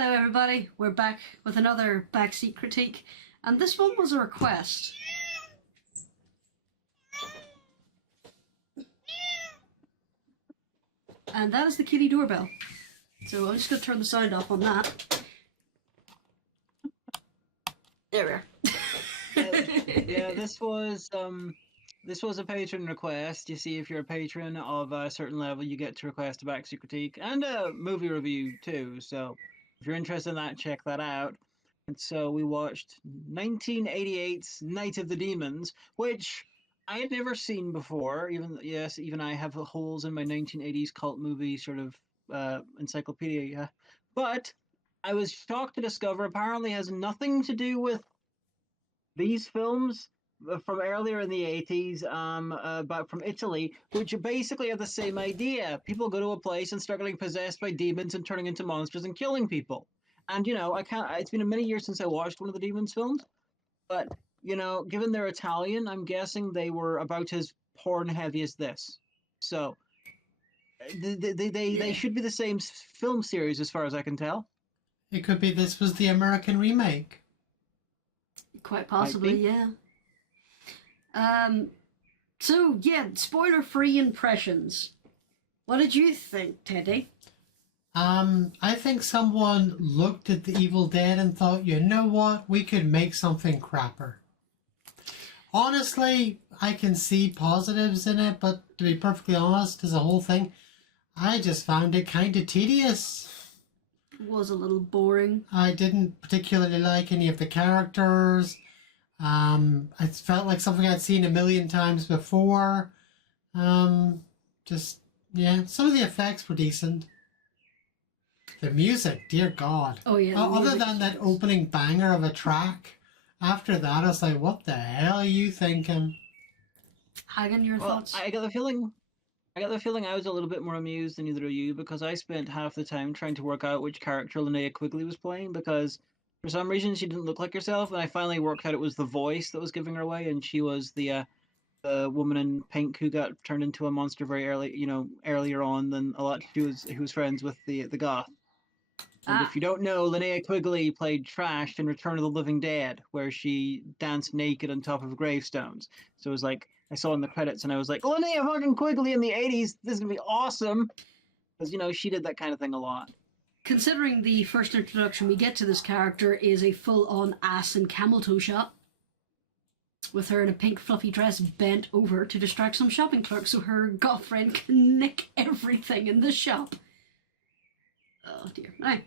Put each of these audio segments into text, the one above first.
Hello everybody, we're back with another Backseat Critique, and this one was a request. And that is the kitty doorbell. So I'm just going to turn the sound off on that. There we are. Yeah, this was a patron request. You see, if you're a patron of a certain level, you get to request a Backseat Critique and a movie review too. So if you're interested in that, check that out. And so we watched 1988's Night of the Demons, which I had never seen before. Even I have holes in my 1980s cult movie sort of encyclopedia. Yeah. But I was shocked to discover apparently has nothing to do with these films from earlier in the 80s, but from Italy, which basically have the same idea. People go to a place and start getting possessed by demons and turning into monsters and killing people. And, I can't, it's been many years since I watched one of the Demons films, but, given they're Italian, I'm guessing they were about as porn heavy as this. So, they should be the same film series as far as I can tell. It could be this was the American remake. Quite possibly, yeah. So, yeah, spoiler-free impressions. What did you think, Teddy? I think someone looked at The Evil Dead and thought, you know what, we could make something crapper. Honestly, I can see positives in it, but to be perfectly honest, as a whole thing, I just found it kind of tedious. It was a little boring. I didn't particularly like any of the characters. It felt like something I'd seen a million times before. Yeah, some of the effects were decent. The music, dear God. Oh, yeah. Other than that opening banger of a track, after that, I was like, what the hell are you thinking? Hagan, your thoughts? I got the feeling I was a little bit more amused than either of you because I spent half the time trying to work out which character Linnea Quigley was playing because for some reason she didn't look like herself, and I finally worked out it was the voice that was giving her away, and she was the woman in pink who got turned into a monster very early, earlier on than a lot. Who was friends with the goth. And if you don't know, Linnea Quigley played Trash in Return of the Living Dead, where she danced naked on top of gravestones. So it was like, I saw in the credits and I was like, Linnea fucking Quigley in the 80s, this is going to be awesome. Because, she did that kind of thing a lot. Considering the first introduction we get to this character is a full-on ass and camel toe shot, with her in a pink fluffy dress bent over to distract some shopping clerks so her goth friend can nick everything in the shop. Oh dear. Right.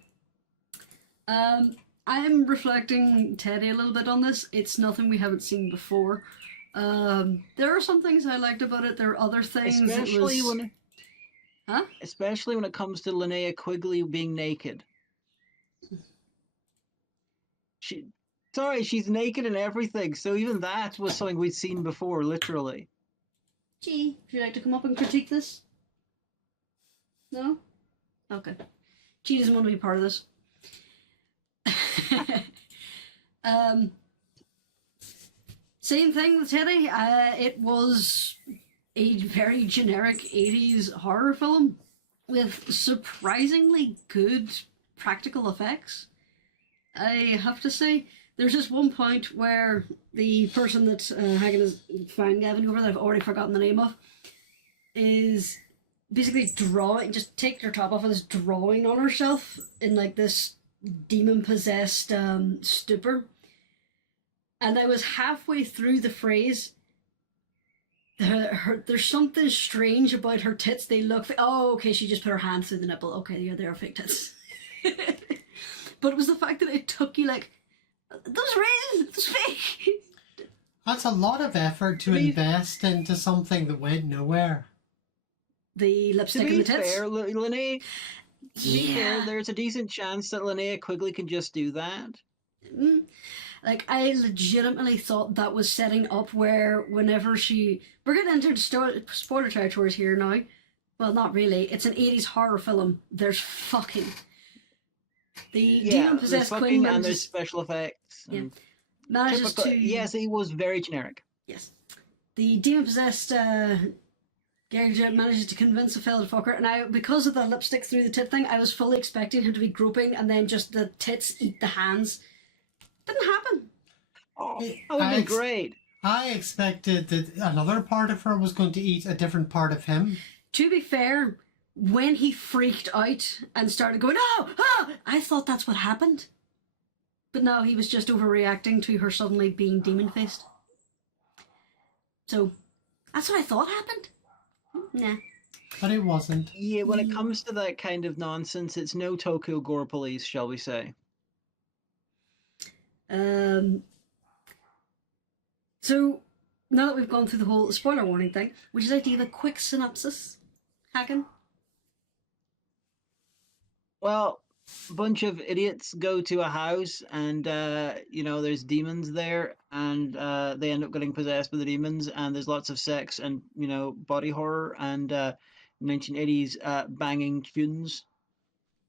I'm reflecting Teddy a little bit on this. It's nothing we haven't seen before. There are some things I liked about it. There are other things. Especially when it comes to Linnea Quigley being naked. She's naked and everything. So even that was something we'd seen before, literally. Gee, would you like to come up and critique this? No? Okay. She doesn't want to be part of this. Same thing with Teddy. It was a very generic 80s horror film with surprisingly good practical effects. I have to say, there's just one point where the person that Hagan is fangabbing over that I've already forgotten the name of is basically just take her top off and is drawing on herself in like this demon-possessed stupor. And I was halfway through the phrase, there's something strange about her tits. They look, oh, okay, she just put her hand through the nipple. Okay, yeah, they are fake tits. But it was the fact that it took you like, those raisins, it's fake. That's a lot of effort to invest into something that went nowhere. The lipstick and the tits. Fair, Linnea, fair, there's a decent chance that Linnea Quigley can just do that. Like, I legitimately thought that was setting up where whenever we're getting into spoiler territories here now. Well, not really. It's an 80s horror film. There's fucking. The demon-possessed Queen and there's special effects. Yeah. Manages to... Yes, it was very generic. Yes. The demon-possessed Gary manages to convince a fella to fuck her, and because of the lipstick through the tit thing, I was fully expecting him to be groping and then just the tits eat the hands. Didn't happen. Oh, that would be great. I expected that another part of her was going to eat a different part of him. To be fair, when he freaked out and started going, oh, I thought that's what happened. But no, he was just overreacting to her suddenly being demon-faced. So, that's what I thought happened. Nah. But it wasn't. Yeah, when it comes to that kind of nonsense, it's no Tokyo Gore Police, shall we say. So, now that we've gone through the whole spoiler warning thing, would you like to give a quick synopsis, Hagan? Well, a bunch of idiots go to a house and, there's demons there and they end up getting possessed by the demons and there's lots of sex and, body horror and 1980s banging tunes.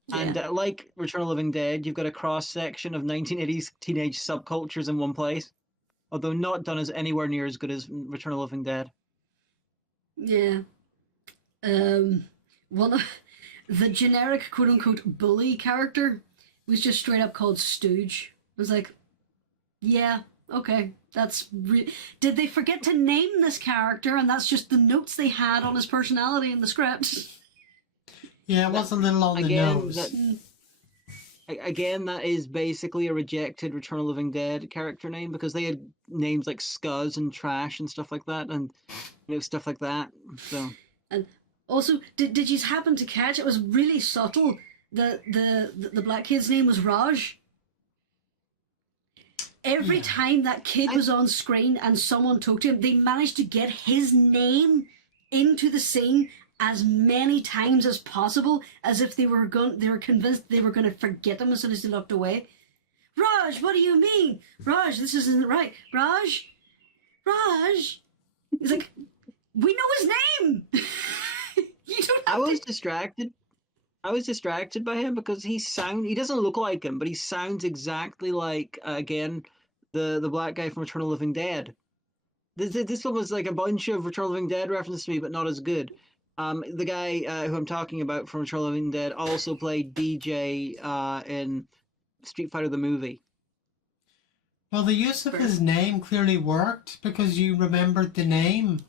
Yeah. And like Return of the Living Dead, you've got a cross-section of 1980s teenage subcultures in one place. Although not done as anywhere near as good as Return of the Living Dead. Yeah. One of the generic quote-unquote bully character was just straight up called Stooge. I was like, yeah, okay, that's... Did they forget to name this character and that's just the notes they had on his personality in the script? Yeah, it was a little on the nose. Again, that is basically a rejected Return of the Living Dead character name because they had names like Scuzz and Trash and stuff like that, and stuff like that. So, and also, did you happen to catch? It was really subtle. The black kid's name was Raj. Every time that kid was on screen and someone talked to him, they managed to get his name into the scene as many times as possible, as if they were convinced they were going to forget him as soon as they looked away. Raj, what do you mean? Raj, this isn't right. Raj. He's like, we know his name. You don't have I was distracted by him because he doesn't look like him, but he sounds exactly like again the black guy from Return of the Living Dead. This one was like a bunch of Return of the Living Dead references to me, but not as good. The guy who I'm talking about from Return of the Living Dead also played DJ in Street Fighter the movie. Well, the use of his name clearly worked because you remembered the name.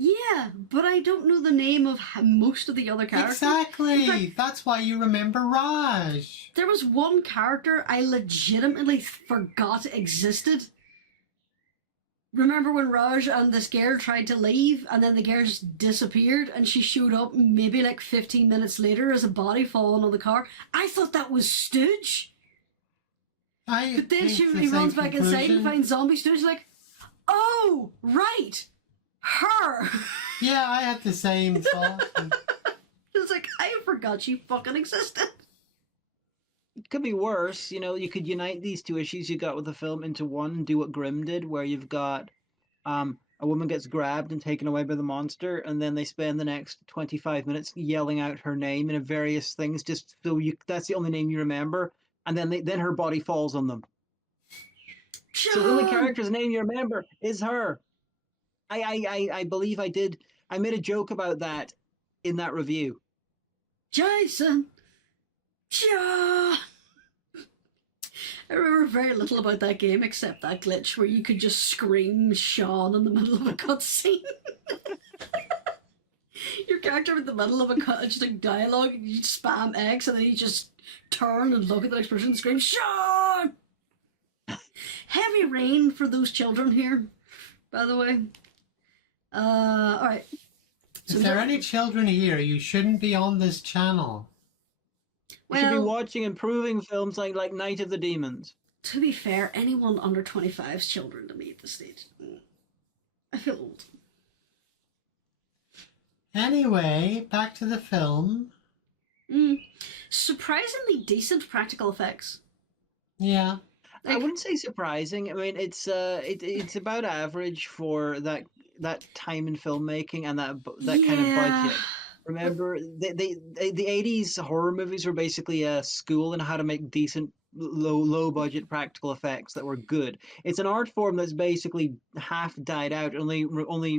Yeah, but I don't know the name of most of the other characters. Exactly. Fact, that's why you remember Raj. There was one character I legitimately forgot existed. Remember when Raj and this girl tried to leave and then the girl just disappeared and she showed up maybe like 15 minutes later as a body falling on the car? I thought that was Stooge. But then he runs back inside and finds zombie Stooge like, oh, right, her. Yeah, I had the same thought. It's like, I forgot she fucking existed. It could be worse, you could unite these two issues you got with the film into one and do what Grimm did, where you've got a woman gets grabbed and taken away by the monster, and then they spend the next 25 minutes yelling out her name in various things, just so that's the only name you remember, and then her body falls on them. John! So the only character's name you remember is her. I believe I made a joke about that in that review. Jason! John! I remember very little about that game except that glitch where you could just scream Sean in the middle of a cutscene. Your character in the middle of a just like dialogue, you spam X and then you just turn and look at the next person and scream Sean! Heavy rain for those children here, by the way. Alright. If there are any children here, you shouldn't be on this channel. We should be watching improving films like Night of the Demons. To be fair, anyone under 25's children to me at this stage. I feel old. Anyway, back to the film. Surprisingly decent practical effects. Yeah. I wouldn't say surprising. I mean, it's about average for that time in filmmaking and that kind of budget. Remember, the 80s horror movies were basically a school in how to make decent, low budget practical effects that were good. It's an art form that's basically half died out, only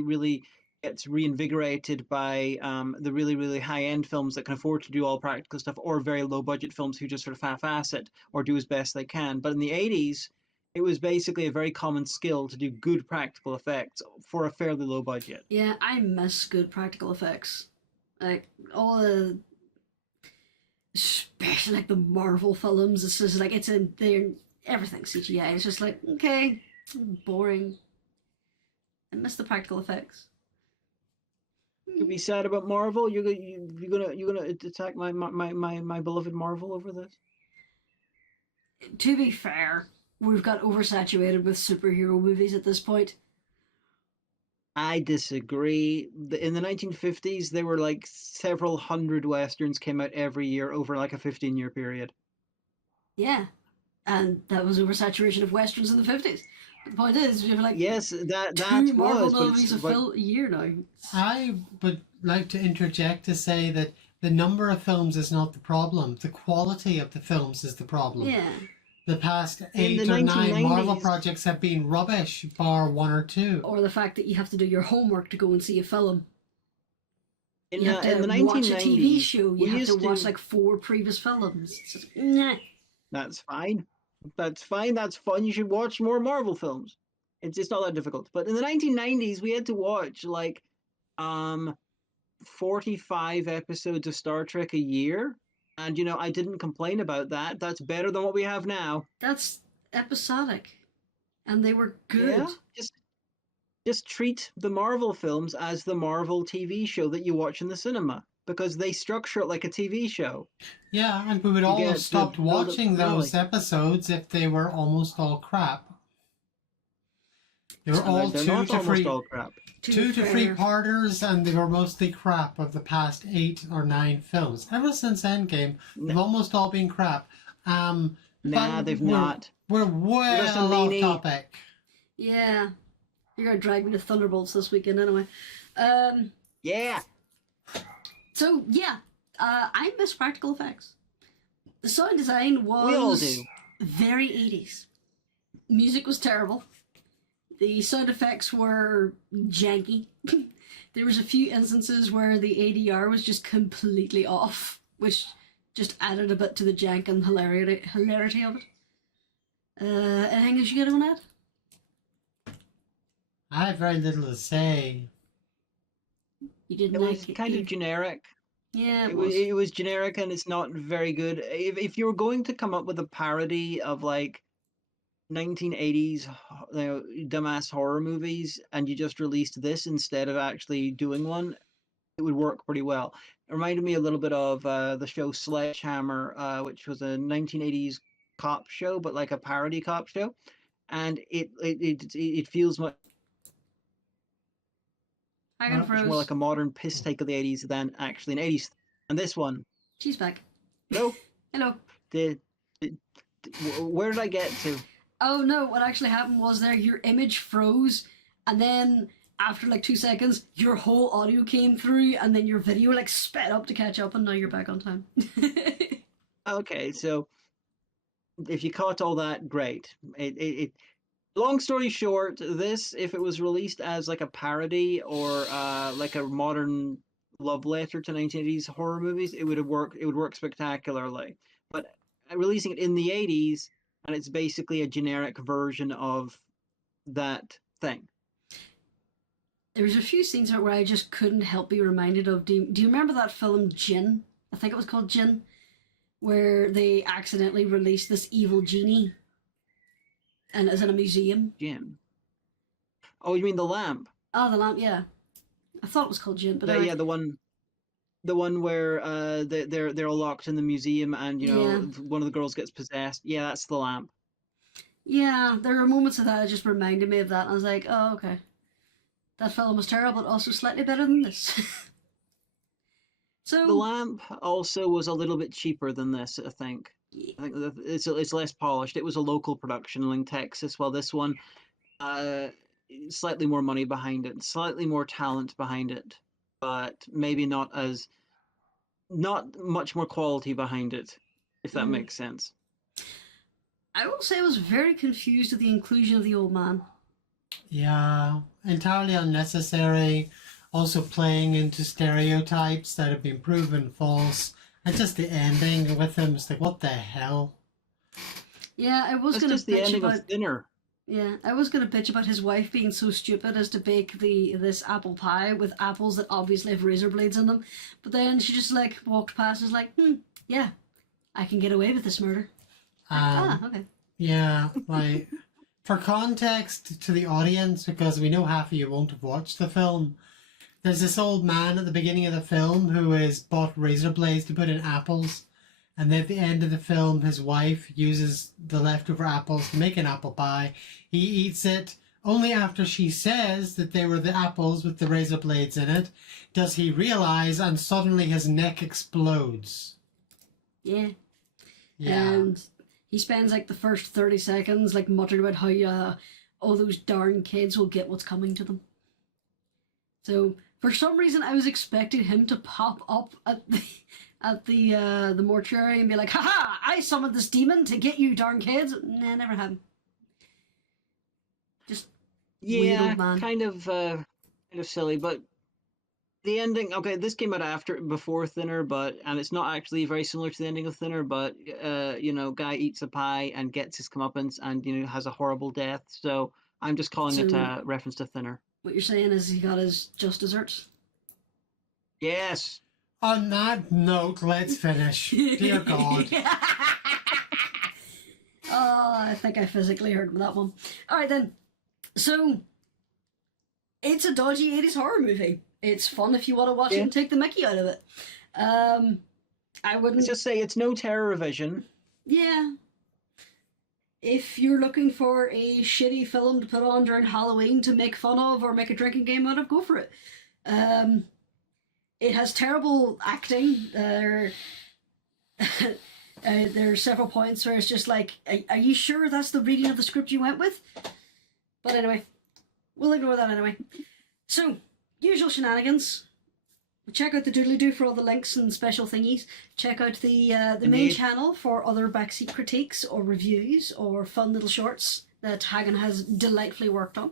really gets reinvigorated by the really, really high-end films that can afford to do all practical stuff, or very low-budget films who just sort of half-ass it or do as best they can. But in the 80s, it was basically a very common skill to do good practical effects for a fairly low budget. Yeah, I miss good practical effects. Like, all the... Especially, like, the Marvel films. It's just, like, it's in there... Everything's CGI. It's just like, okay, boring. I miss the practical effects. To be sad about Marvel, you're gonna attack my beloved Marvel over this? To be fair, we've got oversaturated with superhero movies at this point. I disagree. In the 1950s, there were like several hundred westerns came out every year over like a 15-year period. Yeah, and that was oversaturation of westerns in the 50s. The point is, we have like Yes, that two Marvel was, movies a year now. I would like to interject to say that the number of films is not the problem. The quality of the films is the problem. Yeah. The past In 8 the or 9 Marvel 1990s projects have been rubbish, bar 1 or 2. Or the fact that you have to do your homework to go and see a film. in, You have to in the watch 1990s, a TV show. we You have used to watch like 4 previous films. It's just, nah. That's fine. That's fine. That's fun. You should watch more Marvel films. It's not that difficult. But in the 1990s, we had to watch like 45 episodes of Star Trek a year. And, you know, I didn't complain about that. That's better than what we have now. That's episodic. And they were good. Yeah? Just treat the Marvel films as the Marvel TV show that you watch in the cinema. Because they structure it like a TV show. Yeah, and we would You all get have to stopped build up watching the those finale. episodes if they were almost all crap. They were all They're 2 not to almost 3 all crap. two to three parters, and they were mostly crap of the past 8 or 9 films. Ever since Endgame, they've almost all been crap. Nah, But they've we're- not. We're well Listen, off Meanie. topic. Yeah. You're going to drag me to Thunderbolts this weekend anyway. Yeah. So, yeah. I miss practical effects. The sound design was We all do. very 80s. Music was terrible. The sound effects were janky. There was a few instances where the ADR was just completely off, which just added a bit to the jank and hilarity of it. Anything else you got on that? I have very little to say. You didn't It like was kind of generic. Yeah, It was generic and it's not very good. If you were going to come up with a parody of like 1980s dumbass horror movies and you just released this instead of actually doing one, it would work pretty well. It reminded me a little bit of the show Sledgehammer, which was a 1980s cop show, but like a parody cop show. And it feels much Hagan more froze. like a modern piss take of the 80s than actually an 80s. And this one, She's back. no, Hello. where did I get to? Oh no, what actually happened was your image froze, and then after like 2 seconds, your whole audio came through, and then your video like sped up to catch up, and now you're back on time. Okay, so if you caught all that, great. Long story short, this, if it was released as like a parody or like a modern love letter to 1980s horror movies, it would work. It would work spectacularly. But releasing it in the 80s, and it's basically a generic version of that thing. There was a few scenes where I just couldn't help be reminded of. Do you remember that film Jinn? I think it was called Jinn, where they accidentally released this evil genie, and it's in a museum. Jim. Oh, you mean the lamp? Oh, the lamp. Yeah, I thought it was called Jinn, but Yeah, the one where they're all locked in the museum and one of the girls gets possessed. Yeah, that's the lamp. Yeah, there were moments of that that just reminded me of that, and I was like, oh, okay. That film was terrible, but also slightly better than this. So The lamp also was a little bit cheaper than this, I think. yeah. I think it's less polished. It was a local production in Texas, while this one, slightly more money behind it, slightly more talent behind it, but maybe not much more quality behind it, if that makes sense. I will say I was very confused at the inclusion of the old man. Yeah, entirely unnecessary. also playing into stereotypes that have been proven false. And just the ending with him, it's like, what the hell? Yeah, I was That's going to just the bitch ending about. of Thinner. Yeah, I was going to bitch about his wife being so stupid as to bake this apple pie with apples that obviously have razor blades in them. But then she just like walked past and was like, yeah, I can get away with this murder. Okay. Yeah, like, for context to the audience, because we know half of you won't have watched the film, there's this old man at the beginning of the film who has bought razor blades to put in apples. And then at the end of the film, his wife uses the leftover apples to make an apple pie. He eats it. Only after she says that they were the apples with the razor blades in it, does he realize, and suddenly his neck explodes. Yeah. Yeah. And he spends like the first 30 seconds like muttering about how all those darn kids will get what's coming to them. So for some reason I was expecting him to pop up at the mortuary and be like, haha, I summoned this demon to get you darn kids. Nah, never happened. Just weird Yeah, old man. kind of silly, but the ending. Okay, this came out before Thinner, and it's not actually very similar to the ending of Thinner. But guy eats a pie and gets his comeuppance, and has a horrible death. So I'm just calling it So- a reference to Thinner. What you're saying is he got his just desserts. Yes. On that note, let's finish. Dear God. Oh, I think I physically heard that one. Alright then. So, it's a dodgy 80s horror movie. It's fun if you want to watch it and take the mickey out of it. I wouldn't... Let's just say it's no Terror-vision. Yeah. If you're looking for a shitty film to put on during Halloween to make fun of or make a drinking game out of, go for it. It has terrible acting. There are several points where it's just like, are you sure that's the reading of the script you went with? But anyway, we'll ignore that anyway. So, usual shenanigans. Check out the doodly-doo for all the links and special thingies. Check out the main Indeed. channel for other backseat critiques or reviews or fun little shorts that Hagan has delightfully worked on.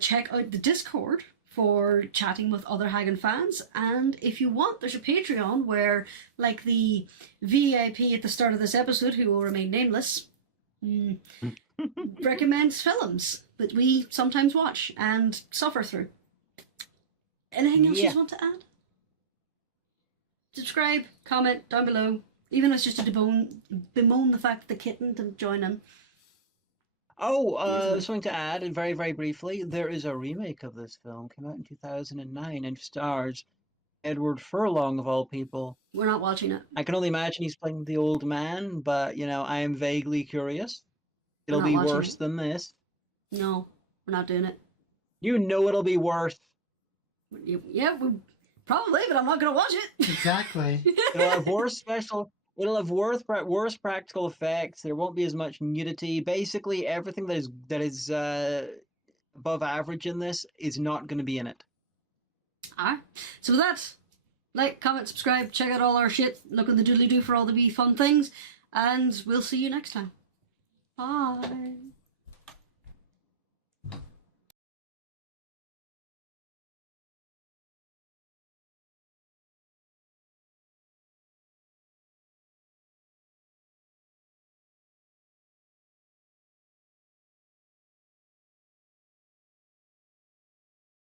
Check out the Discord for chatting with other Hagan fans, and if you want, there's a Patreon where, like the VIP at the start of this episode, who will remain nameless, recommends films that we sometimes watch and suffer through. Anything else you want to add? Subscribe, comment down below, even if it's just to bemoan the fact that the kitten didn't join in. Something to add, and very, very briefly, there is a remake of this film, came out in 2009, and stars Edward Furlong, of all people. We're not watching it. I can only imagine he's playing the old man, but, I am vaguely curious. It'll We're be not watching worse it. than this. No, we're not doing it. You know it'll be worse. Yeah, probably, but I'm not going to watch it. Exactly. It'll have It'll have worse practical effects. There won't be as much nudity. Basically, everything that is above average in this is not going to be in it. Alright, so with that, like, comment, subscribe, check out all our shit, look on the doodly-doo for all the wee fun things, and we'll see you next time. Bye.